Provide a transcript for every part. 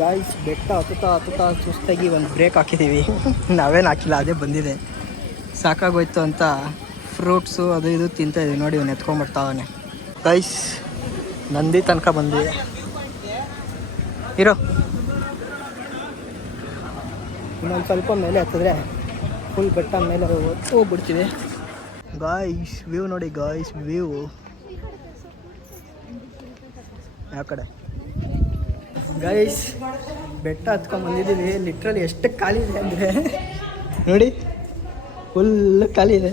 Guys ಬೆಟ್ಟ ಹತ್ತುತ್ತಾ ಸುಸ್ತಾಗಿ ಒಂದು ಬ್ರೇಕ್ ಹಾಕಿದ್ದೀವಿ. ನಾವೇನು ಹಾಕಿಲ್ಲ, ಅದೇ ಬಂದಿದೆ. ಸಾಕಾಗೋಯ್ತು ಅಂತ ಫ್ರೂಟ್ಸು ಅದು ಇದು ತಿಂತಾಯಿದ್ದೀವಿ. ನೋಡಿ ಅವ್ನು ಎತ್ಕೊಂಡ್ಬರ್ತಾವನೆ. ಗೈಸ್ ನಂದಿ ತನಕ ಬಂದಿದೆ ಇರೋ. ಇನ್ನೊಂದು ಸ್ವಲ್ಪ ಮೇಲೆ ಹತ್ತಿದ್ರೆ ಫುಲ್ ಬೆಟ್ಟ ಮೇಲೆ ಹೋಗ್ಬಿಡ್ತೀವಿ. ಗಾಯ್ಸ್ ವ್ಯೂ ನೋಡಿ, ಗಾಯ್ಸ್ ವ್ಯೂ ಯಾವ ಕಡೆ. ಗೈಸ್ ಬೆಟ್ಟ ಹತ್ಕೊಂಡ್ಬಂದಿದ್ದೀವಿ. ಲಿಟ್ರಲಿ ಎಷ್ಟು ಖಾಲಿ ಇದೆ ಅಂದರೆ ನೋಡಿ, ಫುಲ್ ಖಾಲಿ ಇದೆ.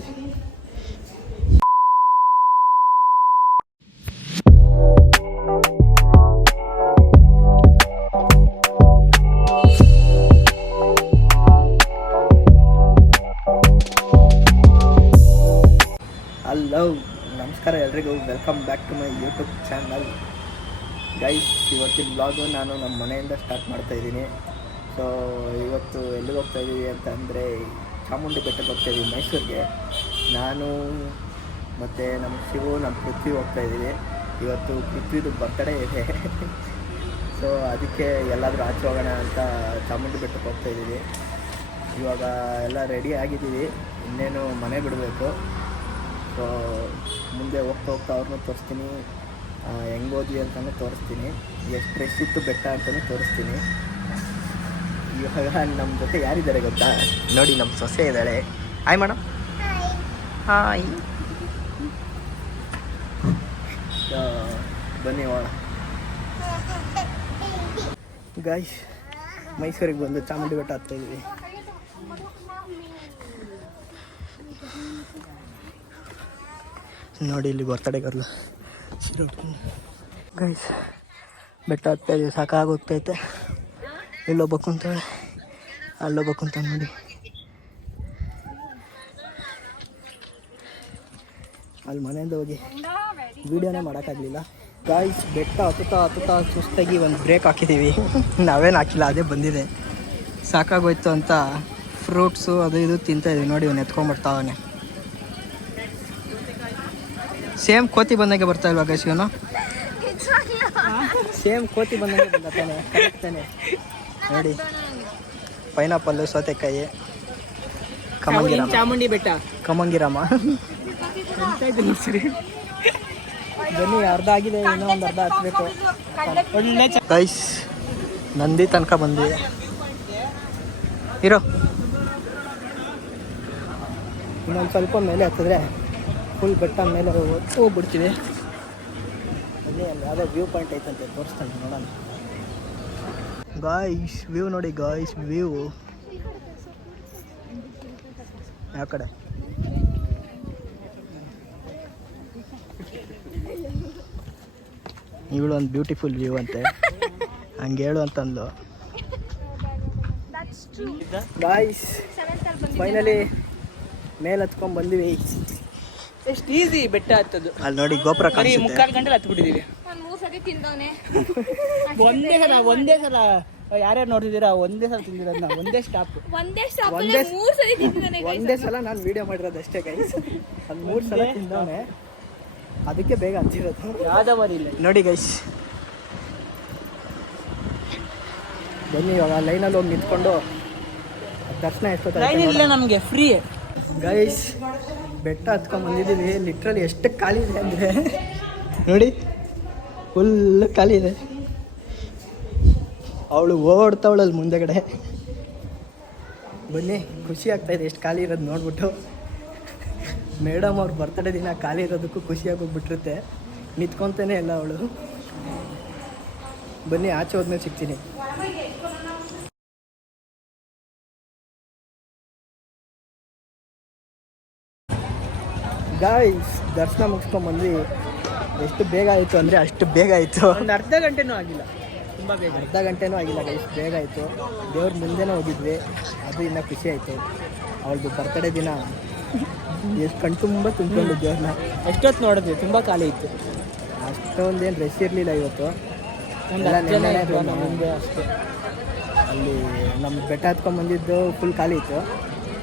ಹಲೋ, ನಮಸ್ಕಾರ ಎಲ್ರಿಗೂ. Welcome back to my YouTube channel. Guys ಇವತ್ತಿನ ಬ್ಲಾಗು ನಾನು ನಮ್ಮ ಮನೆಯಿಂದ ಸ್ಟಾರ್ಟ್ ಮಾಡ್ತಾಯಿದ್ದೀನಿ. ಸೊ ಇವತ್ತು ಎಲ್ಲಿಗೆ ಹೋಗ್ತಾಯಿದ್ದೀವಿ ಅಂತ ಅಂದರೆ ಚಾಮುಂಡಿ ಬೆಟ್ಟಕ್ಕೆ ಹೋಗ್ತಾಯಿದ್ದೀವಿ, ಮೈಸೂರಿಗೆ. ನಾನು ಮತ್ತು ನಮ್ಮ ಶಿವು, ನಮ್ಮ ಪೃಥ್ವಿ ಹೋಗ್ತಾಯಿದ್ದೀವಿ. ಇವತ್ತು ಪೃಥ್ವಿದು ಬರ್ತಡೇ ಇದೆ. ಸೊ ಅದಕ್ಕೆ ಎಲ್ಲಾದರೂ ಆಚೆ ಹೋಗೋಣ ಅಂತ ಚಾಮುಂಡಿ ಬೆಟ್ಟಕ್ಕೆ ಹೋಗ್ತಾಯಿದ್ದೀವಿ. ಇವಾಗ ಎಲ್ಲ ರೆಡಿ ಆಗಿದ್ದೀವಿ, ಇನ್ನೇನು ಮನೆ ಬಿಡಬೇಕು. ಸೊ ಮುಂದೆ ಹೋಗ್ತಾ ಅವ್ರನ್ನೂ ತೋರಿಸ್ತೀನಿ, ಹೆಂಗೆ ಹೋದ್ವಿ ಅಂತಲೂ ತೋರಿಸ್ತೀನಿ, ಎಷ್ಟು ರಶ್ ಇತ್ತು ಬೆಟ್ಟ ಅಂತಲೂ ತೋರಿಸ್ತೀನಿ. ಇವಾಗ ನಮ್ಮ ಜೊತೆ ಯಾರಿದ್ದಾರೆ ಗೊತ್ತಾ? ನೋಡಿ, ನಮ್ಮ ಸೊಸೆ ಇದ್ದಾಳೆ. Hi madam. ಹಾಯ್. ಬನ್ನಿ ಹೋಗೋಣ. ಗಾಯ್ಸ್ ಮೈಸೂರಿಗೆ ಬಂದು ಚಾಮುಂಡಿ ಬೆಟ್ಟ ಹತ್ತಾಯಿದ್ವಿ. ನೋಡಿ ಇಲ್ಲಿ ಬರ್ತಡೇ ಗರ್ಲು ಗೈಸ್. ಬೆಟ್ಟ ಹತ್ತಾಯಿದ್ವಿ, ಸಾಕಾಗೋಗ್ತೈತೆ. ಇಲ್ಲೋಗ್ಬೇಕು ಅಂತಾಳೆ, ಅಲ್ಲೋಗ್ಬೇಕು ಅಂತ. ನೋಡಿ ಅಲ್ಲಿ ಮನೆಯಿಂದ ಹೋಗಿ ವೀಡಿಯೋನೇ ಮಾಡೋಕ್ಕಾಗಲಿಲ್ಲ. ಗಾಯ್ಸ್ ಬೆಟ್ಟ ಹತ್ತುತ್ತಾ ಸುಸ್ತಾಗಿ ಒಂದು ಬ್ರೇಕ್ ಹಾಕಿದ್ದೀವಿ. ನಾವೇನು ಹಾಕಿಲ್ಲ, ಅದೇ ಬಂದಿದೆ. ಸಾಕಾಗೋಯ್ತು ಅಂತ ಫ್ರೂಟ್ಸು ಅದು ಇದು ತಿಂತಾಯಿದ್ದೀವಿ. ನೋಡಿ ಅವ್ನು ಎತ್ಕೊಂಡ್ಬರ್ತಾವನೆ. ಸೇಮ್ ಕೋತಿ ಬಂದಾಗೆ ಬರ್ತಾ ಇಲ್ವಾ ಗೈಸ್? ಇವನು ಸೇಮ್ ಕೋತಿ ಬಂದಾಗೆ ಬಂದಾನೆ, ಕರೆಕ್ಟಾನೆ. ನೋಡಿ ಪೈನಾಪಲ್ಲು, ಸೌತೆಕಾಯಿ, ಕಮಂಗಿರಾಮ, ಚಾಮುಂಡಿ ಬೆಟ್ಟ ಕಮಂಗಿರಾಮ. ಬನ್ನಿ, ಅರ್ಧ ಆಗಿದೆ, ಇನ್ನೂ ಒಂದು ಅರ್ಧ ಹಚ್ಚಬೇಕು. ಗೈಸ್ ನಂದಿ ತನಕ ಬಂದಿದೆ ಇರೋ. ಇನ್ನೊಂದು ಸ್ವಲ್ಪ ಮೇಲೆ ಹತ್ತಿದ್ರೆ ಫುಲ್ ಬೆಟ್ಟ ಮೇಲೆ ಹೋಗ್ಬಿಡ್ತೀವಿ. ಅಲ್ಲಿ ಯಾವುದೋ ವ್ಯೂ ಪಾಯಿಂಟ್ ಐತಂತೆ, ತೋರಿಸ್ತಾನೆ, ನೋಡೋಣ. ಗಾಯ್ಸ್ ವ್ಯೂ ನೋಡಿ, ಗಾಯ್ಸ್ ವ್ಯೂ ಯಾವ ಕಡೆ. ಇವಳು ಒಂದು ಬ್ಯೂಟಿಫುಲ್ ವ್ಯೂ ಅಂತೆ, ಹಂಗೆ ಹೇಳು ಅಂತಂದು. ಗಾಯ್ಸ್ ಫೈನಲಿ ಮೇಲೆ ಹತ್ಕೊಂಡು ಬಂದಿವಿ. ಎಷ್ಟು ಈಸಿ ಬೆಟ್ಟ ಹತ್ತದು. ಅಲ್ಲಿ ನೋಡಿ ಗೋಪುರ ಕಾಣಿಸುತ್ತೆ. 3/4 ಗಂಟೆ ಹತ್ಬಿಟ್ಟಿದ್ದೀವಿ. ಒಂದೇ ಸಲ ಯಾರ್ಯಾರು ನೋಡಿದ್ದೀರಾ? ಒಂದೇ ಸಲ ತಿಂದಿರೋದು ನಾವು, ಒಂದೇ ಸ್ಟಾಪ್, ಒಂದೇ ಸಲ ನಾನು ವಿಡಿಯೋ ಮಾಡಿರೋದು ಅಷ್ಟೇ ಗೈಸ್. ಅದು 3 ಸಲ ತಿಂದವನೆ, ಅದಕ್ಕೆ ಬೇಗ ಹಚ್ಚಿರೋದು. ಯಾವ್ದವರಿಲ್ಲ ನೋಡಿ ಗೈಸ್. ಬನ್ನಿ ಇವಾಗ ಲೈನಲ್ಲಿ ಹೋಗಿ ನಿಂತ್ಕೊಂಡು ದರ್ಶನ ಎಷ್ಟೊತ್ತಿಲ್ಲ ನಮಗೆ ಫ್ರೀ. ಗೈಸ್ ಬೆಟ್ಟ ಹತ್ಕೊಂಡು ಬಂದಿದ್ದೀವಿ. ಲಿಟ್ರಲಿ ಎಷ್ಟು ಖಾಲಿ ಇದೆ ಅಂದರೆ ನೋಡಿ, ಫುಲ್ ಖಾಲಿ ಇದೆ. ಅವಳು ಓಡ್ತಾವಳಲ್ಲಿ ಮುಂದೆಗಡೆ. ಬನ್ನಿ, ಖುಷಿ ಆಗ್ತಾಯಿದೆ ಎಷ್ಟು ಖಾಲಿ ಇರೋದು ನೋಡ್ಬಿಟ್ಟು. ಮೇಡಮ್ ಅವ್ರ ಬರ್ತಡೇ ದಿನ ಖಾಲಿ ಇರೋದಕ್ಕೂ ಖುಷಿಯಾಗಿ ಹೋಗ್ಬಿಟ್ಟಿರುತ್ತೆ. ನಿಂತ್ಕೊತಾನೆ ಇಲ್ಲ ಅವಳು. ಬನ್ನಿ, ಆಚೆ ಹೋದ್ಮೇಲೆ ಸಿಗ್ತೀನಿ. ಗಾಯ್ಸ್ ದರ್ಶನ ಮುಗಿಸ್ಕೊಂಡ್ಬಂದ್ವಿ. ಎಷ್ಟು ಬೇಗ ಆಯಿತು ಅಂದರೆ ಅಷ್ಟು ಬೇಗ ಆಯಿತು. ಒಂದು ಅರ್ಧ ಗಂಟೆನೂ ಆಗಿಲ್ಲ, ತುಂಬ ಬೇಗ. ಅರ್ಧ ಗಂಟೆನೂ ಆಗಿಲ್ಲ ಗೈಸ್, ಬೇಗ ಆಯಿತು. ದೇವ್ರ ಮುಂದೆನೇ ಹೋಗಿದ್ವಿ, ಅದು ಇನ್ನೂ ಖುಷಿ ಆಯಿತು. ಅವಳದು ಬರ್ತಡೇ ದಿನ ಎಷ್ಟು ಕಣ್ ತುಂಬ ತುಂಬಿಕೊಂಡು ದೇವ್ರನ್ನ ಎಷ್ಟೊತ್ತು ನೋಡಿದ್ವಿ. ತುಂಬ ಖಾಲಿ ಇತ್ತು, ಅಷ್ಟೊಂದೇನು ರಶ್ ಇರಲಿಲ್ಲ ಇವತ್ತು. ಮುಂದೆ ಅಷ್ಟೇ. ಅಲ್ಲಿ ನಮ್ಮ ಬೆಟ್ಟ ಹತ್ಕೊಂಡ್ಬಂದಿದ್ದು ಫುಲ್ ಖಾಲಿ ಇತ್ತು.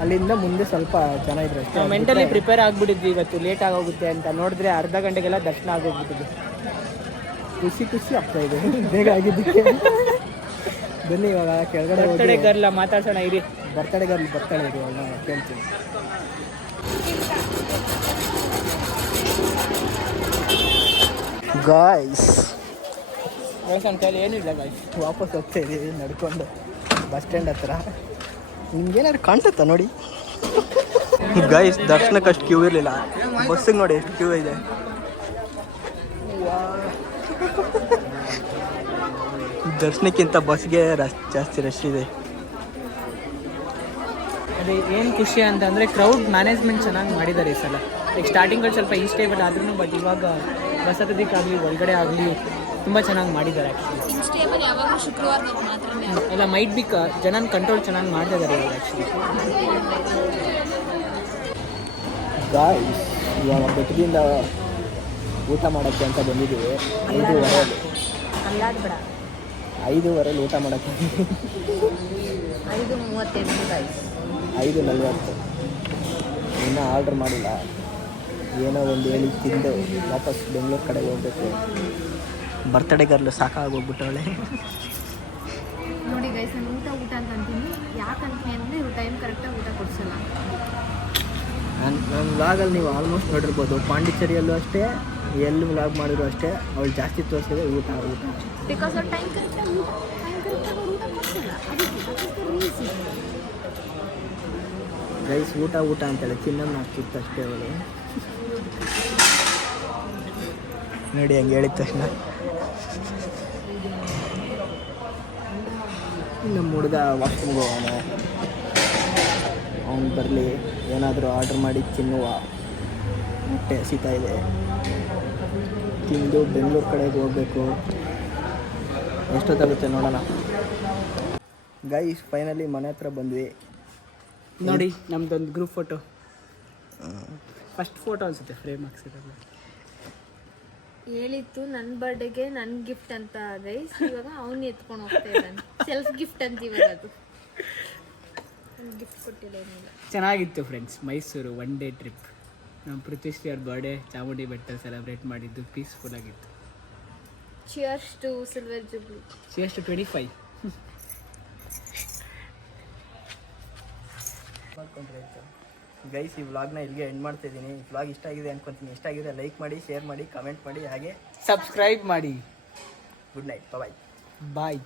ಅಲ್ಲಿಂದ ಮುಂದೆ ಸ್ವಲ್ಪ ಜನ ಇದ್ರು ಅಷ್ಟೇ. ಮೆಂಟಲಿ ಪ್ರಿಪೇರ್ ಆಗಿಬಿಟ್ಟಿದ್ವಿ, ಇವತ್ತು ಲೇಟ್ ಆಗೋಗುತ್ತೆ ಅಂತ. ನೋಡಿದ್ರೆ ಅರ್ಧ ಗಂಟೆಗೆಲ್ಲ ದರ್ಶನ ಆಗೋಗ್ಬಿಟ್ಟಿದ್ದು. ಖುಷಿ ಆಗ್ತಾಯಿದೆ ಬೇಗ ಆಗಿದ್ದಕ್ಕೆ. ಬನ್ನಿ ಇವಾಗ ಕೆಳಗಡೆ ಬರ್ತಡೇ ಗರ್ಲ ಮಾತಾಡ್ಸೋಣ ಇರಿ. ಬರ್ತಡೇ ಬರ್ತಾಳೆ ಇರಿ ಅವಳನ್ನ ಕೇಳ್ತೀನಿ. ಗಾಯ್ಸ್ ನನ್ನ ಕೈಲಿ ಏನಿಲ್ಲ ಗಾಯ್ಸ್. ವಾಪಸ್ ಹೋಗ್ತಾ ಇದ್ದೀವಿ ನಡ್ಕೊಂಡು ಬಸ್ ಸ್ಟ್ಯಾಂಡ್ ಹತ್ರ. ನಿಮ್ಗೇನಾದ್ರು ಕಾಣ್ಸುತ್ತಾ ನೋಡಿ ಗಾಯ್ಸ್. ದರ್ಶನಕ್ಕೆ ಅಷ್ಟು ಕ್ಯೂ ಇರಲಿಲ್ಲ, ಬಸ್ಸಿಗೆ ನೋಡಿ ಎಷ್ಟು ಕ್ಯೂ ಇದೆ. ದರ್ಶನಕ್ಕಿಂತ ಬಸ್ಗೆ ಜಾಸ್ತಿ ರಶ್ ಇದೆ. ಅದೇ ಏನು ಖುಷಿ ಅಂತಂದರೆ ಕ್ರೌಡ್ ಮ್ಯಾನೇಜ್ಮೆಂಟ್ ಚೆನ್ನಾಗಿ ಮಾಡಿದ್ದಾರೆ ಈ ಸಲ. ಈಗ ಸ್ಟಾರ್ಟಿಂಗಲ್ಲಿ ಸ್ವಲ್ಪ ಇನ್ಸ್ಟೇಬಲ್ ಆದ್ರೂ ಬಟ್ ಇವಾಗ ಬಸ್ ಹತ್ತೋದಕ್ಕಾಗಲಿ ಒಳಗಡೆ ಆಗಲಿ ತುಂಬ ಚೆನ್ನಾಗಿ ಮಾಡಿದ್ದಾರೆ. ಇನ್ಸ್ಟೇಬಲ್ ಯಾವಾಗಲೂ ಶುಕ್ರವಾರ ಮಾತ್ರನೇ ಎಲ್ಲ ಮೈಟ್ ಬಿ ಜನನ ಕಂಟ್ರೋಲ್ ಚೆನ್ನಾಗಿ ಮಾಡ್ತಿದ್ದಾರೆ ಇವಾಗ ಆ್ಯಕ್ಚುಲಿ. ಗಾಯ್ಸ್ ಇವಾಗ ಬೆಟ್ಟದಿಂದ ಊಟ ಮಾಡೋಕ್ಕೆ ಅಂತ ಬಂದಿದ್ದೀವಿ. 5:30 ಅಲ್ಲಾದ ಬೇಡ 5:30 ಊಟ ಮಾಡೋಕ್ಕೆ 5:38 ಗಾಯ್ಸ್. 5:40 ಇನ್ನೂ ಆರ್ಡ್ರ್ ಮಾಡಿಲ್ಲ. ಏನೋ ಒಂದು ಹೇಳಿ ತಿಂದು ವಾಪಸ್ ಬೆಂಗಳೂರು ಕಡೆಗೆ ಹೋಗ್ಬೇಕು. ಬರ್ತಡೇ ಗರ್ಲು ಸಾಕಾಗೋಗ್ಬಿಟ್ಟವಳೆ. ನೋಡಿ ಗೈಸ್, ನಾನು ಊಟ ಅಂತ ಅಂತೀನಿ. ಯಾಕಂತೀನಿ ಅಂದರೆ ಇವ್ರು ಟೈಮ್ ಕರೆಕ್ಟಾಗಿ ಊಟ ಕೊಡಿಸಲ್ಲ. ನನ್ನ ವ್ಲಾಗಲ್ಲಿ ನೀವು ಆಲ್ಮೋಸ್ಟ್ ನೋಡಿರ್ಬೋದು. ಪಾಂಡಿಚೇರಿಯಲ್ಲೂ ಅಷ್ಟೇ, ಎಲ್ಲಿ ವ್ಲಾಗ್ ಮಾಡಿದ್ರು ಅಷ್ಟೇ, ಅವಳು ಜಾಸ್ತಿ ತೋರಿಸಿದೆ ಊಟ. ಬಿಕಾಸ್ ಅವ್ರು ಟೈಮ್ ಕರೆಕ್ಟಾಗಿ ಊಟ ಕೊಡಿಸಲ್ಲ. ಗೈಸ್ ಊಟ ಅಂತೇಳಿ ಚಿನ್ನಮ್ಮ ಆಗ್ತಿತ್ತು ಅಷ್ಟೇ ಅವಳು. ನೋಡಿ ಹಂಗೆ ಹೇಳಿದ ತಕ್ಷಣ ನಮ್ಮ ಹುಡುಗ ವಾಶ್ರೂಮ್ಗೆ ಹೋಗೋಣ. ಅವ್ನು ಬರಲಿ, ಏನಾದರೂ ಆರ್ಡ್ರ್ ಮಾಡಿ ತಿನ್ನುವ. ಹೊಟ್ಟೆ ಹಸಿತಾ ಇದೆ, ತಿಂದು ಬೆಂಗಳೂರು ಕಡೆಗೆ ಹೋಗಬೇಕು. ಎಷ್ಟೊತ್ತಾಗುತ್ತೆ ನೋಡೋಣ. ಗೈಸ್ ಫೈನಲಿ ಮನೆ ಹತ್ರ ಬಂದ್ವಿ. ನೋಡಿ ನಮ್ದೊಂದು ಗ್ರೂಪ್ ಫೋಟೋ, ಫಸ್ಟ್ ಫೋಟೋ ಅನಿಸುತ್ತೆ ಫ್ರೇಮ್ ಹಾಕ್ಸಿರೋದು. ಹೇಳಿತ್ತು ನನ್ನ ಬರ್ಡೇಗೆ ನನ್ನ ಗಿಫ್ಟ್ ಅಂತ ಗೈಸ್. ಇವಾಗ ಅವನು ಎತ್ಕೊಂಡು ಹೋಗ್ತಾ ಇದ್ದಾನೆ. ಸೆಲ್ಫ್ ಗಿಫ್ಟ್ ಅಂತ ಇವಾಗ ಅದು ಗಿಫ್ಟ್ ಕೊಟ್ಟಿಲ್ಲ. ಚೆನ್ನಾಗಿತ್ತು ಫ್ರೆಂಡ್ಸ್. Mysuru 1 day trip. ನಮ್ಮ ಪೃಥ್ವಿಶ್ರೀ ಅವ್ರ ಬರ್ಡೇ ಚಾಮುಂಡಿ ಬೆಟ್ಟ ಸೆಲೆಬ್ರೇಟ್ ಮಾಡಿದ್ದು ಪೀಸ್ಫುಲ್ ಆಗಿತ್ತು. Cheers to silver jubilee. Cheers to 25. Guys ಈ ವ್ಲಾಗ್ನ ಇಲ್ಲಿಗೆ ಎಂಡ್ ಮಾಡ್ತಾ ಇದ್ದೀನಿ. ಈ ವ್ಲಾಗ್ ಇಷ್ಟ ಆಗಿದೆ ಅನ್ಕೊತೀನಿ. ಇಷ್ಟ ಆಗಿದೆ ಲೈಕ್ ಮಾಡಿ, ಶೇರ್ ಮಾಡಿ, ಕಮೆಂಟ್ ಮಾಡಿ, ಹಾಗೆ ಸಬ್ಸ್ಕ್ರೈಬ್ ಮಾಡಿ. ಗುಡ್ ನೈಟ್, ಬಾಯ್. ಬಾಯ್.